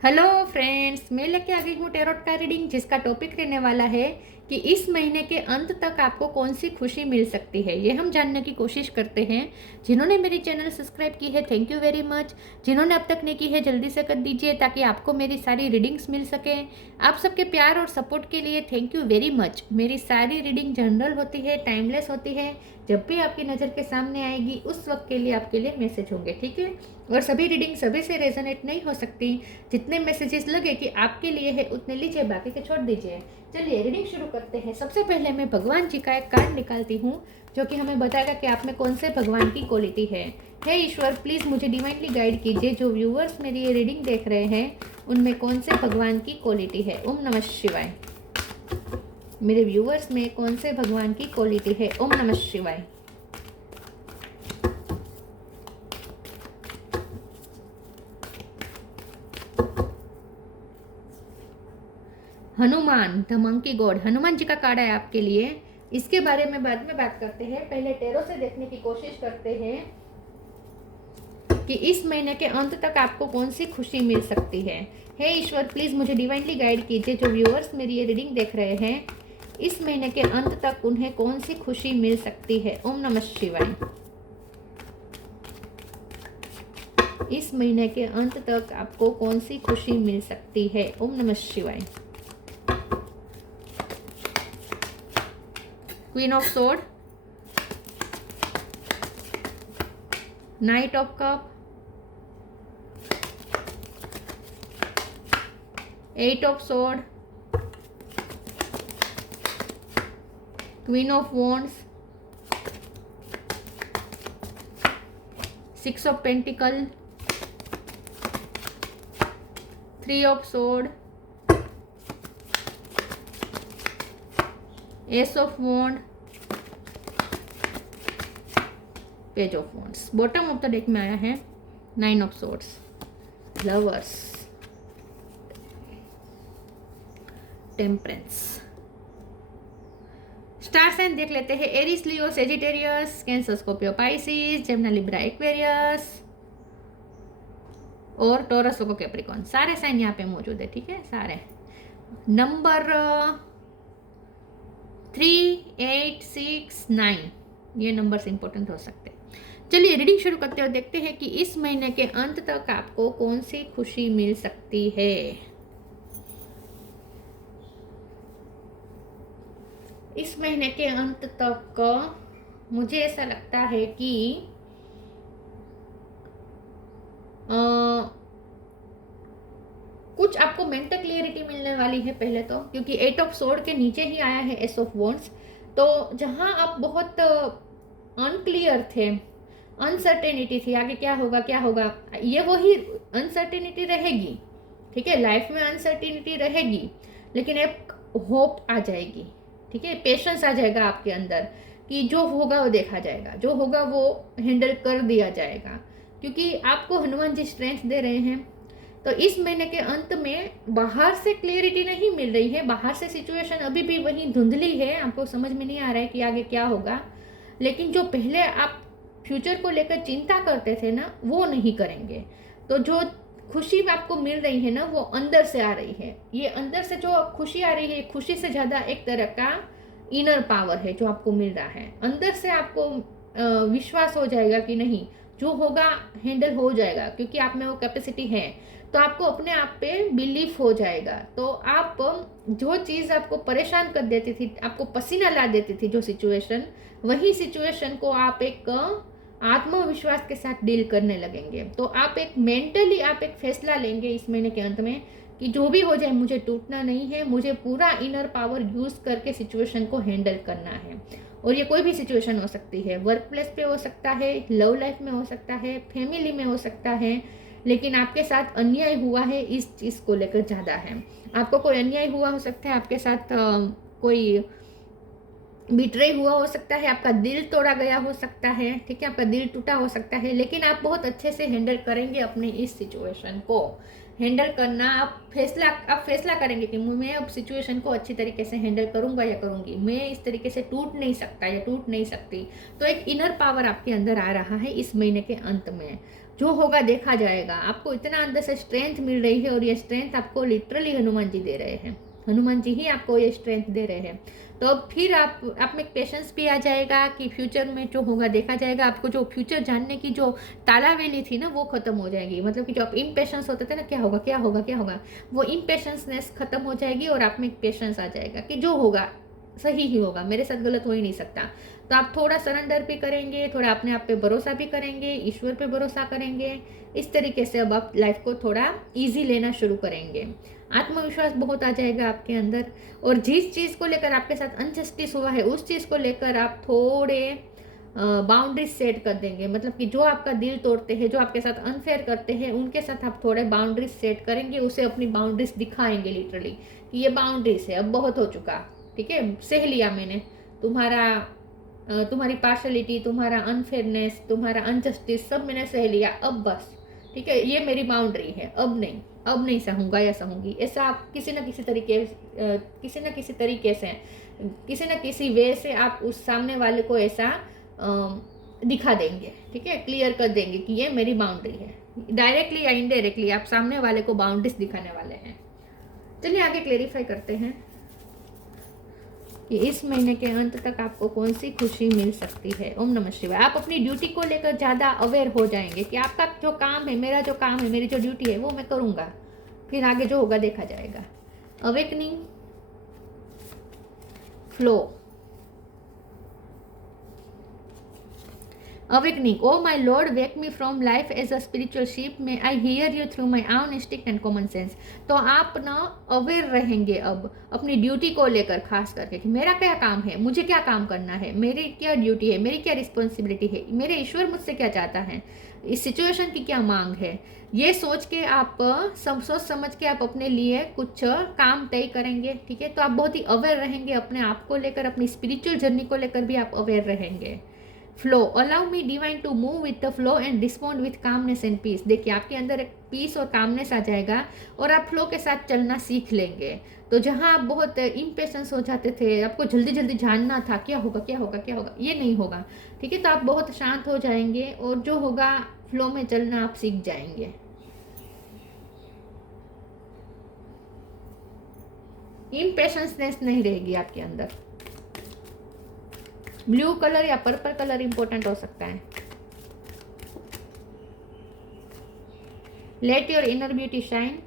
Hello friends, मैं लेके आ गई हूँ टैरोट का रीडिंग, जिसका टॉपिक रहने वाला है कि इस महीने के अंत तक आपको कौन सी खुशी मिल सकती है। ये हम जानने की कोशिश करते हैं। जिन्होंने मेरी चैनल सब्सक्राइब की है, थैंक यू वेरी मच। जिन्होंने अब तक नहीं की है, जल्दी से कर दीजिए ताकि आपको मेरी सारी रीडिंग्स मिल सकें। आप सबके प्यार और सपोर्ट के लिए थैंक यू वेरी मच। मेरी सारी रीडिंग जनरल होती है, टाइमलेस होती है। जब भी आपकी नज़र के सामने आएगी उस वक्त के लिए आपके लिए मैसेज होंगे, ठीक है। और सभी रीडिंग सभी से रेजोनेट नहीं हो सकती। जितने मैसेजेस लगे कि आपके लिए है उतने लीजिए, बाकी के छोड़ दीजिए। चलिए रीडिंग शुरू करते हैं। सबसे पहले मैं भगवान जी का एक कार्ड निकालती हूँ जो कि हमें बताएगा कि आप में कौन से भगवान की क्वालिटी है। हे ईश्वर, प्लीज़ मुझे डिवाइनली गाइड कीजिए। जो व्यूअर्स मेरी ये रीडिंग देख रहे हैं उनमें कौन से भगवान की क्वालिटी है। ओम नमः शिवाय। मेरे व्यूअर्स में कौन से भगवान की क्वालिटी है। ओम नमः शिवाय। Hanuman, the monkey god, Hanuman ji का कार्ड है आपके लिए। इसके बारे में बाद में बात करते हैं। पहले टैरो से देखने की कोशिश करते हैं कि इस महीने के अंत तक आपको कौन सी खुशी मिल सकती है। हे ईश्वर, प्लीज़ मुझे डिवाइनली गाइड कीजिए। जो व्यूअर्स मेरी ये रीडिंग देख रहे हैं इस महीने के अंत तक उन्हें कौन सी खुशी मिल सकती है। ओम नमः शिवाय। इस महीने के अंत तक आपको कौन सी खुशी मिल सकती है। ओम नमः शिवाय। Queen of sword, knight of cup, eight of sword, queen of wands, six of pentacle, three of sword, ace of wand, page of wands. Bottom of the deck में आया है nine of swords, lovers, temperance. Star sign देख लेते हैं। Aries, Leo, Sagittarius, Cancer, Scorpio, Pisces, Gemini, Libra, Aquarius और Taurus, को Capricorn. सारे sign यहाँ पे मौजूद है, ठीक है, सारे। नंबर 3, 8, 6, 9 ये नंबर्स इंपॉर्टेंट हो सकते हैं। चलिए रीडिंग शुरू करते हैं और देखते हैं कि इस महीने के अंत तक आपको कौन सी खुशी मिल सकती है। इस महीने के अंत तक मुझे ऐसा लगता है कि कुछ आपको मेंटल क्लियरिटी मिलने वाली है पहले तो, क्योंकि एट ऑफ सोर्ड के नीचे ही आया है एस ऑफ वॉन्ड्स। तो जहां आप बहुत अनक्लियर थे, अनसर्टेनिटी थी, आगे क्या होगा क्या होगा, ये वही अनसर्टेनिटी रहेगी, ठीक है। लाइफ में अनसर्टेनिटी रहेगी लेकिन एक होप आ जाएगी, ठीक है। पेशेंस आ जाएगा आपके अंदर कि जो होगा वो देखा जाएगा, जो होगा वो हैंडल कर दिया जाएगा, क्योंकि आपको हनुमान जी स्ट्रेंथ दे रहे हैं। तो इस महीने के अंत में बाहर से क्लियरिटी नहीं मिल रही है, बाहर से सिचुएशन अभी भी वही धुंधली है, आपको समझ में नहीं आ रहा है कि आगे क्या होगा। लेकिन जो पहले आप फ्यूचर को लेकर चिंता करते थे ना, वो नहीं करेंगे। तो जो खुशी आपको मिल रही है ना, वो अंदर से आ रही है। ये अंदर से जो खुशी आ रही है, खुशी से ज़्यादा एक तरह का इनर पावर है जो आपको मिल रहा है। अंदर से आपको विश्वास हो जाएगा कि नहीं, जो होगा हैंडल हो जाएगा, क्योंकि आप में वो कैपेसिटी है। तो आपको अपने आप पे बिलीफ हो जाएगा। तो आप जो चीज़ आपको परेशान कर देती थी, आपको पसीना ला देती थी जो सिचुएशन, वही सिचुएशन को आप एक आत्मविश्वास के साथ डील करने लगेंगे। तो आप एक मेंटली आप एक फैसला लेंगे इस महीने के अंत में कि जो भी हो जाए मुझे टूटना नहीं है, मुझे पूरा इनर पावर यूज़ करके सिचुएशन को हैंडल करना है। और ये कोई भी सिचुएशन हो सकती है, वर्क प्लेस पे हो सकता है, लव लाइफ में हो सकता है, फैमिली में हो सकता है। लेकिन आपके साथ अन्याय हुआ है, इस चीज़ को लेकर ज़्यादा है। आपको कोई अन्याय हुआ हो सकता है, आपके साथ कोई बिट्रे हुआ हो सकता है, आपका दिल तोड़ा गया हो सकता है, ठीक है, आपका दिल टूटा हो सकता है। लेकिन आप बहुत अच्छे से हैंडल करेंगे अपने इस सिचुएशन को, हैंडल करना, आप फैसला करेंगे कि मैं अब सिचुएशन को अच्छी तरीके से हैंडल करूंगा या करूंगी, मैं इस तरीके से टूट नहीं सकता या टूट नहीं सकती। तो एक इनर पावर आपके अंदर आ रहा है इस महीने के अंत में। जो होगा देखा जाएगा। आपको इतना अंदर से स्ट्रेंथ मिल रही है और ये स्ट्रेंथ आपको लिटरली हनुमान जी दे रहे हैं। हनुमान जी ही आपको ये स्ट्रेंथ दे रहे हैं। तो अब फिर आप में पेशेंस भी आ जाएगा कि फ्यूचर में जो होगा देखा जाएगा। आपको जो फ्यूचर जानने की जो तालावेली थी ना वो खत्म हो जाएगी। मतलब कि जो आप इम्पेशेंस होते थे ना, क्या होगा क्या होगा क्या होगा, वो इम्पेशेंसनेस खत्म हो जाएगी और आप में पेशेंस आ जाएगा कि जो होगा सही ही होगा, मेरे साथ गलत हो ही नहीं सकता। तो आप थोड़ा सरेंडर भी करेंगे, थोड़ा अपने आप पे भरोसा भी करेंगे, ईश्वर पे भरोसा करेंगे। इस तरीके से अब आप लाइफ को थोड़ा ईजी लेना शुरू करेंगे। आत्मविश्वास बहुत आ जाएगा आपके अंदर। और जिस चीज़ को लेकर आपके साथ अनजस्टिस हुआ है उस चीज़ को लेकर आप थोड़े बाउंड्रीज सेट कर देंगे। मतलब कि जो आपका दिल तोड़ते हैं, जो आपके साथ अनफेयर करते हैं, उनके साथ आप थोड़े बाउंड्रीज सेट करेंगे, उसे अपनी बाउंड्रीज दिखाएंगे लिटरली कि ये बाउंड्रीज है, अब बहुत हो चुका, ठीक है, सह लिया मैंने तुम्हारी पार्शलिटी, तुम्हारा अनफेयरनेस, तुम्हारा अनजस्टिस सब मैंने सह लिया, अब बस, ठीक है, ये मेरी बाउंड्री है, अब नहीं सहूँगा या सहूँगी। ऐसा आप किसी न किसी तरीके से किसी न किसी वे से आप उस सामने वाले को ऐसा दिखा देंगे, ठीक है, क्लियर कर देंगे कि ये मेरी बाउंड्री है। डायरेक्टली या इनडायरेक्टली आप सामने वाले को बाउंड्रीज दिखाने वाले हैं। चलिए आगे क्लेरिफाई करते हैं कि इस महीने के अंत तक आपको कौन सी खुशी मिल सकती है। ओम नमः शिवाय। आप अपनी ड्यूटी को लेकर ज़्यादा अवेयर हो जाएंगे कि आपका जो काम है, मेरा जो काम है, मेरी जो ड्यूटी है वो मैं करूँगा, फिर आगे जो होगा देखा जाएगा। Awakening, flow, Awakening. Oh my Lord, wake me from life as a spiritual sheep. May I hear you through my own instinct and common sense. तो आप ना अवेयर रहेंगे अब अपनी ड्यूटी को लेकर, खास करके कि मेरा क्या काम है, मुझे क्या काम करना है, मेरी क्या ड्यूटी है, मेरी क्या रिस्पॉन्सिबिलिटी है, मेरे ईश्वर मुझसे क्या चाहता है, इस सिचुएशन की क्या मांग है। ये सोच के आप सोच समझ के आप अपने लिए कुछ काम तय करेंगे, ठीक है। तो आप बहुत ही अवेयर रहेंगे अपने आप को लेकर, अपनी स्पिरिचुअल जर्नी को लेकर भी आप अवेयर रहेंगे। Flow, allow me divine to move with the flow and respond with calmness and peace. देखिए आपके अंदर एक पीस और कामनेस आ जाएगा और आप फ्लो के साथ चलना सीख लेंगे। तो जहाँ आप बहुत इम्पेशेंस हो जाते थे, आपको जल्दी जल्दी जानना था क्या होगा क्या होगा क्या होगा, ये नहीं होगा, ठीक है। तो आप बहुत शांत हो जाएंगे और जो होगा फ्लो में चलना आप सीख जाएंगे। इम्पेशेंसनेस नहीं रहेगी आपके अंदर। ब्लू कलर या पर्पल कलर इंपॉर्टेंट हो सकता है। Let your inner beauty shine,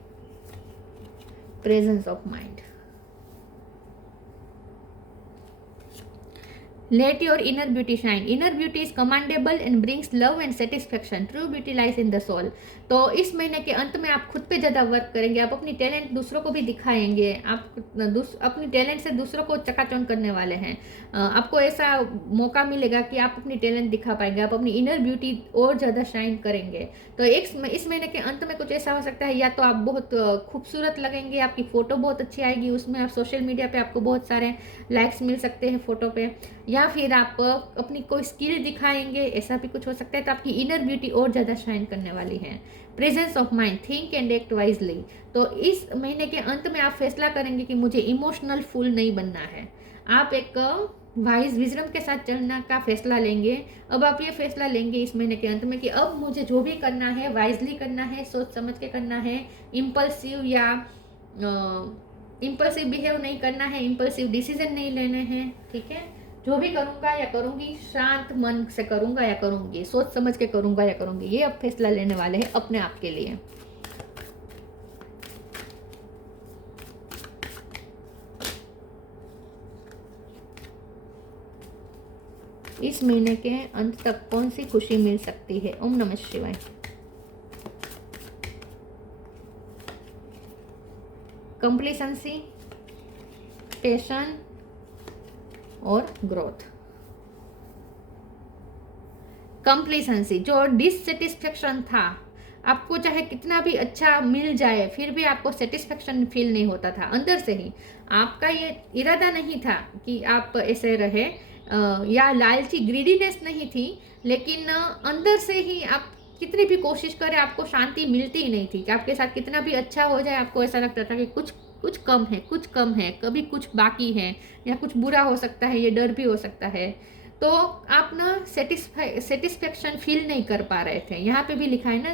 presence of mind. Let your inner beauty shine. Inner beauty is commendable and brings love and satisfaction. True beauty lies in the soul. तो इस महीने के अंत में आप खुद पे ज़्यादा वर्क करेंगे, आप अपनी टैलेंट दूसरों को भी दिखाएंगे, आप अपनी टैलेंट से दूसरों को चकाचौंध करने वाले हैं। आपको ऐसा मौका मिलेगा कि आप अपनी टैलेंट दिखा पाएंगे, आप अपनी इनर ब्यूटी और ज़्यादा शाइन करेंगे। तो इस महीने के अंत में कुछ ऐसा हो सकता है, या तो आप बहुत खूबसूरत लगेंगे, आपकी फ़ोटो बहुत अच्छी आएगी, उसमें आप सोशल मीडिया पे आपको बहुत सारे लाइक्स मिल सकते हैं फ़ोटो पे, या फिर आप अपनी कोई स्किल दिखाएंगे, ऐसा भी कुछ हो सकता है। तो आपकी इनर ब्यूटी और ज़्यादा शाइन करने वाली है। Presence of mind, think and act wisely. तो इस महीने के अंत में आप फैसला करेंगे कि मुझे इमोशनल फूल नहीं बनना है। आप एक वाइज विजडम के साथ चलना का फैसला लेंगे। अब आप ये फैसला लेंगे इस महीने के अंत में कि अब मुझे जो भी करना है वाइजली करना है, सोच समझ के करना है, इम्पल्सिव बिहेव नहीं करना है, इम्पल्सिव डिसीजन नहीं लेने हैं, ठीक है। जो भी करूँगा या करूँगी शांत मन से करूँगा या करूँगी, सोच समझ के करूँगा या करूँगी, ये अब फैसला लेने वाले हैं अपने आप के लिए। इस महीने के अंत तक कौन सी खुशी मिल सकती है। ओम नमः शिवाय। कंप्लीसेंसी, पैशन और ग्रोथ। कंप्लीसेंसी, जो डिससेटिस्फेक्शन था, आपको चाहे कितना भी अच्छा मिल जाए फिर भी आपको सेटिस्फेक्शन फील नहीं होता था अंदर से ही। आपका ये इरादा नहीं था कि आप ऐसे रहे, या लालची ग्रीडीनेस नहीं थी, लेकिन अंदर से ही आप कितनी भी कोशिश करें आपको शांति मिलती ही नहीं थी, कि आपके साथ कितना भी अच्छा हो जाए आपको ऐसा लगता था कि कुछ कुछ कम है, कुछ कम है, कभी कुछ बाकी है, या कुछ बुरा हो सकता है, ये डर भी हो सकता है। तो आप ना सेटिस्फेक्शन फील नहीं कर पा रहे थे। यहाँ पे भी लिखा है ना,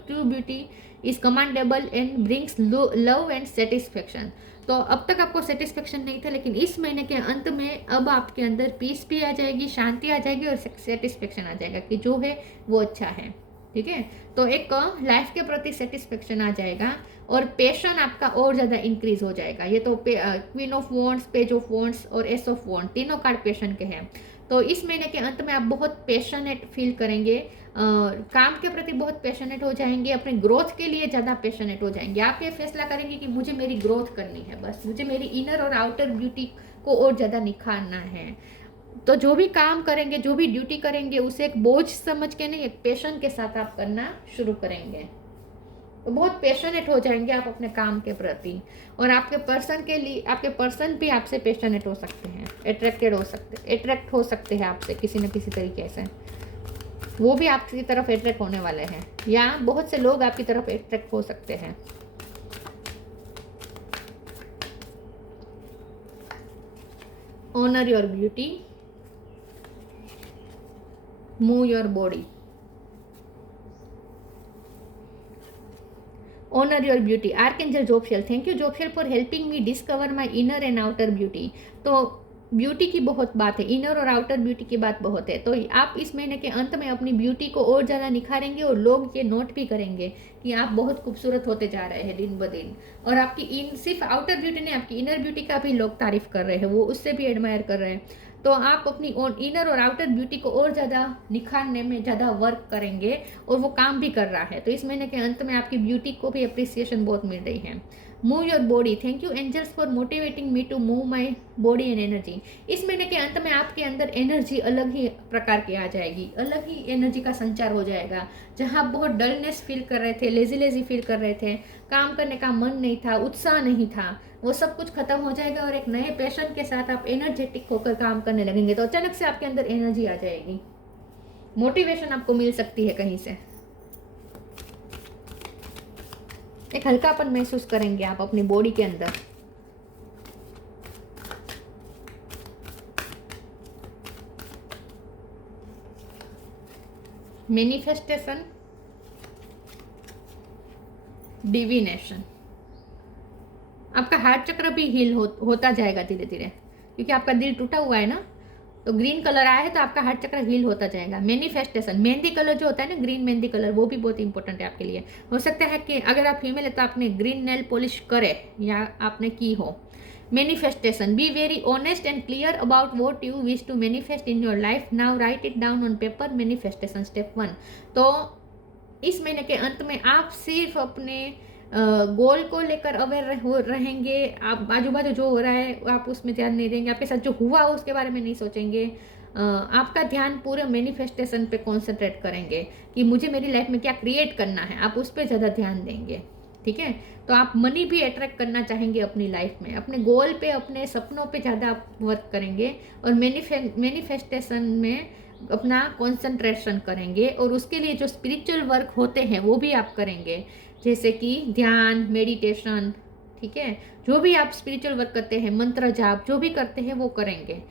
true beauty is commendable and brings love and satisfaction. तो अब तक आपको सेटिस्फेक्शन नहीं था, लेकिन इस महीने के अंत में अब आपके अंदर पीस भी आ जाएगी, शांति आ जाएगी और सेटिस्फेक्शन आ जाएगा कि जो है वो अच्छा है। ठीक है, तो एक लाइफ के प्रति सेटिस्फेक्शन आ जाएगा और पैशन आपका और ज़्यादा इंक्रीज हो जाएगा। ये तो queen of wands, page of wands और एस ऑफ वॉन्ड तीनों कार्ड पैशन के हैं। तो इस महीने के अंत में आप बहुत पैशनेट फील करेंगे, काम के प्रति बहुत पैशनेट हो जाएंगे, अपने ग्रोथ के लिए ज़्यादा पैशनेट हो जाएंगे। आप ये फैसला करेंगे कि मुझे मेरी ग्रोथ करनी है, बस मुझे मेरी इनर और आउटर ब्यूटी को और ज़्यादा निखारना है। तो जो भी काम करेंगे, जो भी ड्यूटी करेंगे, उसे एक बोझ समझ के नहीं, एक पैशन के साथ आप करना शुरू करेंगे। तो बहुत पैशनेट हो जाएंगे आप अपने काम के प्रति, और आपके पर्सन के लिए, आपके पर्सन भी आपसे पैशनेट हो सकते हैं, अट्रैक्ट हो सकते हैं आपसे किसी न किसी तरीके से। वो भी आपकी तरफ अट्रैक्ट होने वाले हैं, या बहुत से लोग आपकी तरफ अट्रैक्ट हो सकते हैं। Honour your beauty, move your body. Honour your beauty, archangel Jophiel, thank you Jophiel for helping me discover my inner and outer beauty. तो ब्यूटी की बहुत बात है, इनर और आउटर ब्यूटी की बात बहुत है। तो आप इस महीने के अंत में अपनी ब्यूटी को और ज़्यादा निखारेंगे, और लोग ये नोट भी करेंगे कि आप बहुत खूबसूरत होते जा रहे हैं दिन ब दिन। और आपकी सिर्फ आउटर ब्यूटी नहीं, आपकी इनर ब्यूटी का भी लोग तारीफ कर रहे हैं, वो उससे भी एडमायर कर रहे हैं। तो आप अपनी इनर और आउटर ब्यूटी को और ज़्यादा निखारने में ज़्यादा वर्क करेंगे, और वो काम भी कर रहा है। तो इस महीने के अंत में आपकी ब्यूटी को भी अप्रिसिएशन बहुत मिल रही है। Move your body, thank you angels for motivating me to move my body and energy. इस महीने के अंत में आपके अंदर एनर्जी अलग ही प्रकार की आ जाएगी, अलग ही एनर्जी का संचार हो जाएगा। जहाँ आप बहुत डलनेस फील कर रहे थे, लेजी फील कर रहे थे, काम करने का मन नहीं था, उत्साह नहीं था, वो सब कुछ खत्म हो जाएगा, और एक नए पैशन के साथ आप एनर्जेटिक होकर काम करने लगेंगे। तो अचानक से आपके अंदर एनर्जी आ जाएगी, मोटिवेशन आपको मिल सकती है कहीं से, एक हल्कापन महसूस करेंगे आप अपनी बॉडी के अंदर। मैनिफेस्टेशन, डिविनेशन, आपका हार्ट चक्र भी हील होता जाएगा धीरे धीरे, क्योंकि आपका दिल टूटा हुआ है ना। तो ग्रीन कलर आया है तो आपका हार्ट चक्र हील होता जाएगा। मैनिफेस्टेशन, मेहंदी कलर जो होता है ना, ग्रीन मेहंदी कलर, वो भी बहुत इंपॉर्टेंट है आपके लिए। हो सकता है कि अगर आप फीमेल है तो आपने ग्रीन नेल पॉलिश करे या आपने की हो। Manifestation, be very honest and clear about what you wish to manifest in your life, now write it down on paper. Manifestation step 1। तो इस महीने के अंत में आप सिर्फ अपने गोल को लेकर अवेयर रहेंगे। आप आजू बाजू जो हो रहा है आप उसमें ध्यान नहीं देंगे, आपके साथ जो हुआ उसके बारे में नहीं सोचेंगे। आपका ध्यान पूरे मैनिफेस्टेशन पे कॉन्सेंट्रेट करेंगे कि मुझे मेरी लाइफ में क्या क्रिएट करना है, आप उस पर ज़्यादा ध्यान देंगे। ठीक है, तो आप मनी भी अट्रैक्ट करना चाहेंगे अपनी लाइफ में, अपने गोल पे, अपने सपनों पे ज़्यादा आप वर्क करेंगे, और मैनिफेस्टेशन में अपना कॉन्सेंट्रेशन करेंगे। और उसके लिए जो स्पिरिचुअल वर्क होते हैं वो भी आप करेंगे, जैसे कि ध्यान, मेडिटेशन। ठीक है, जो भी आप स्पिरिचुअल वर्क करते हैं, मंत्र जाप जो भी करते हैं वो करेंगे।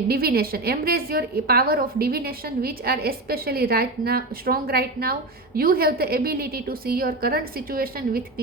Divination, embrace your power of divination which are especially right now strong right now. You have the ability to see your current situation with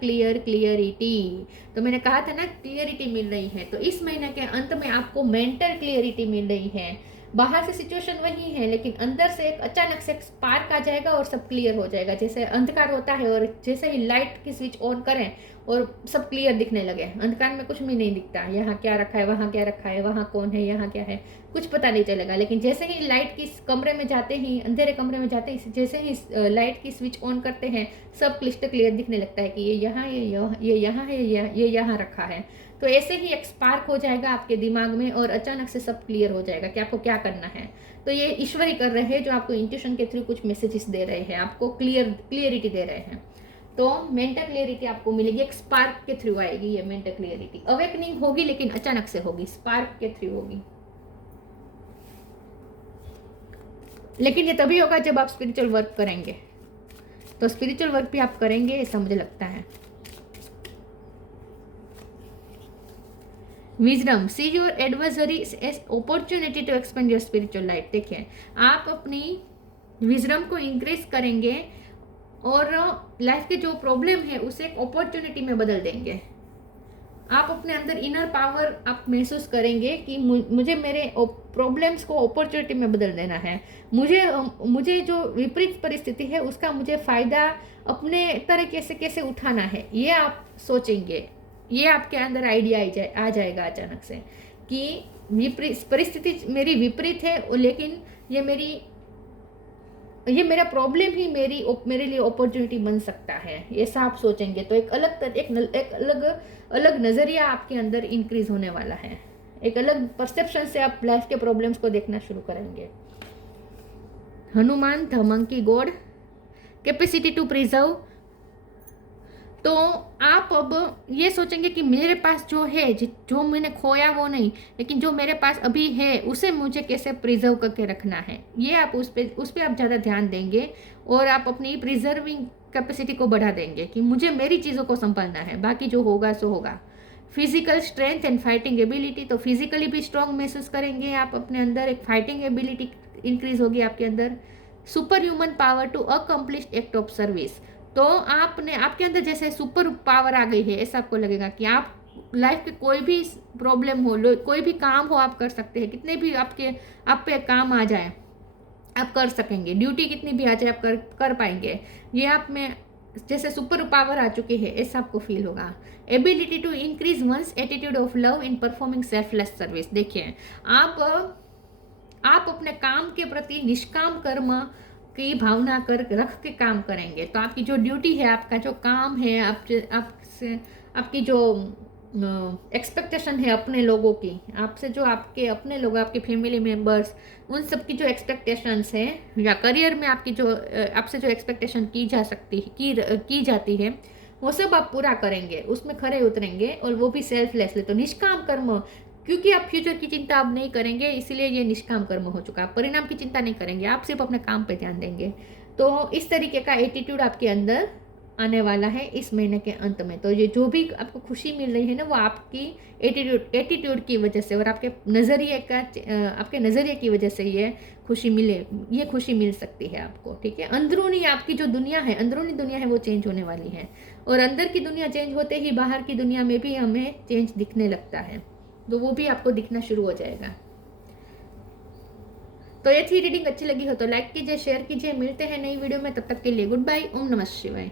clarity. तो मैंने कहा था ना, क्लियरिटी मिल रही है। तो इस महीने के अंत में आपको मेंटल क्लियरिटी मिल रही है। बाहर से सिचुएशन वही है, लेकिन अंदर से एक अचानक से एक स्पार्क आ जाएगा और सब क्लियर हो जाएगा। जैसे अंधकार होता है और जैसे ही लाइट की स्विच ऑन करें और सब क्लियर दिखने लगे। अंधकार में कुछ भी नहीं दिखता, यहाँ क्या रखा है, वहाँ क्या रखा है, वहाँ कौन है, यहाँ क्या है, कुछ पता नहीं चलेगा। लेकिन जैसे ही लाइट की कमरे में जाते ही, अंधेरे कमरे में जाते ही, जैसे ही लाइट की स्विच ऑन करते हैं, सब क्लिस्टर क्लियर दिखने लगता है कि ये यहाँ, ये यहाँ है, ये यहाँ रखा है। तो ऐसे ही एक स्पार्क हो जाएगा आपके दिमाग में और अचानक से सब क्लियर हो जाएगा कि आपको क्या करना है। तो ये ईश्वर ही कर रहे हैं, जो आपको इंट्यूशन के थ्रू कुछ मैसेजेस दे रहे हैं, आपको क्लियरिटी दे रहे हैं। तो मेंटल क्लियरिटी आपको मिलेगी, एक स्पार्क के थ्रू आएगी ये मेंटल क्लियरिटी। अवेकनिंग होगी लेकिन अचानक से होगी, स्पार्क के थ्रू होगी। लेकिन ये तभी होगा जब आप स्पिरिचुअल वर्क करेंगे। तो स्पिरिचुअल वर्क भी आप करेंगे ऐसा मुझे लगता है। Wisdom, see your adversary as opportunity to expand your spiritual life. देखिए, आप अपनी विजडम को इंक्रीज करेंगे और लाइफ के जो प्रॉब्लम है उसे एक अपॉर्चुनिटी में बदल देंगे। आप अपने अंदर इनर पावर आप महसूस करेंगे कि मुझे मेरे प्रॉब्लम्स को अपॉर्चुनिटी में बदल देना है, मुझे जो विपरीत परिस्थिति है उसका मुझे फ़ायदा अपने तरीके से कैसे उठाना है, ये आप सोचेंगे। ये आपके अंदर आइडिया आ जाएगा अचानक से कि विपरीत परिस्थिति मेरी विपरीत है, लेकिन ये मेरा प्रॉब्लम ही मेरे लिए अपॉर्चुनिटी बन सकता है, ऐसा आप सोचेंगे। तो एक अलग नज़रिया आपके अंदर इंक्रीज होने वाला है। एक अलग परसेप्शन से आप लाइफ के प्रॉब्लम्स को देखना शुरू करेंगे। Hanuman, the monkey god, capacity to preserve. तो आप अब ये सोचेंगे कि मेरे पास जो है, जो मैंने खोया वो नहीं, लेकिन जो मेरे पास अभी है उसे मुझे कैसे प्रिजर्व करके रखना है, ये आप उस पर आप ज़्यादा ध्यान देंगे और आप अपनी प्रिजर्विंग कैपेसिटी को बढ़ा देंगे कि मुझे मेरी चीज़ों को संभालना है, बाकी जो होगा सो होगा। Physical strength and fighting ability, तो फिजिकली भी स्ट्रॉन्ग महसूस करेंगे आप अपने अंदर, एक फाइटिंग एबिलिटी इंक्रीज होगी आपके अंदर। Superhuman power to accomplish act of service, तो आपके अंदर जैसे सुपर पावर आ गई है, ऐसा आपको लगेगा कि आप लाइफ के कोई भी प्रॉब्लम हो, कोई भी काम हो, आप कर सकते हैं। कितने भी आप पे काम आ जाए आप कर सकेंगे, ड्यूटी कितनी भी आ जाए आप कर पाएंगे। ये आप में जैसे सुपर पावर आ चुकी है ऐसा आपको फील होगा। Ability to increase one's attitude of love in performing selfless service, देखिए आप अपने काम के प्रति निष्काम कर्म की भावना रख के काम करेंगे। तो आपकी जो ड्यूटी है, आपका जो काम है, आपकी जो एक्सपेक्टेशन है अपने लोगों की, आपसे जो आपके अपने लोग, आपके फैमिली मेम्बर्स, उन सब की जो एक्सपेक्टेशंस है, या करियर में आपकी जो आपसे जो एक्सपेक्टेशन की जाती है, वो सब आप पूरा करेंगे, उसमें खरे उतरेंगे, और वो भी सेल्फलेसली। तो निष्काम कर्म, क्योंकि आप फ्यूचर की चिंता अब नहीं करेंगे, इसीलिए ये निष्काम कर्म हो चुका। परिणाम की चिंता नहीं करेंगे, आप सिर्फ अपने काम पे ध्यान देंगे। तो इस तरीके का एटीट्यूड आपके अंदर आने वाला है इस महीने के अंत में। तो ये जो भी आपको खुशी मिल रही है ना, वो आपकी एटीट्यूड की वजह से और आपके नज़रिए की वजह से ये खुशी मिल सकती है आपको, ठीक है। अंदरूनी आपकी जो दुनिया है वो चेंज होने वाली है, और अंदर की दुनिया चेंज होते ही बाहर की दुनिया में भी हमें चेंज दिखने लगता है, तो वो भी आपको दिखना शुरू हो जाएगा। तो ये थी रीडिंग, अच्छी लगी हो तो लाइक कीजिए, शेयर कीजिए। मिलते हैं नई वीडियो में, तब तक के लिए गुड बाय। ओम नमः शिवाय।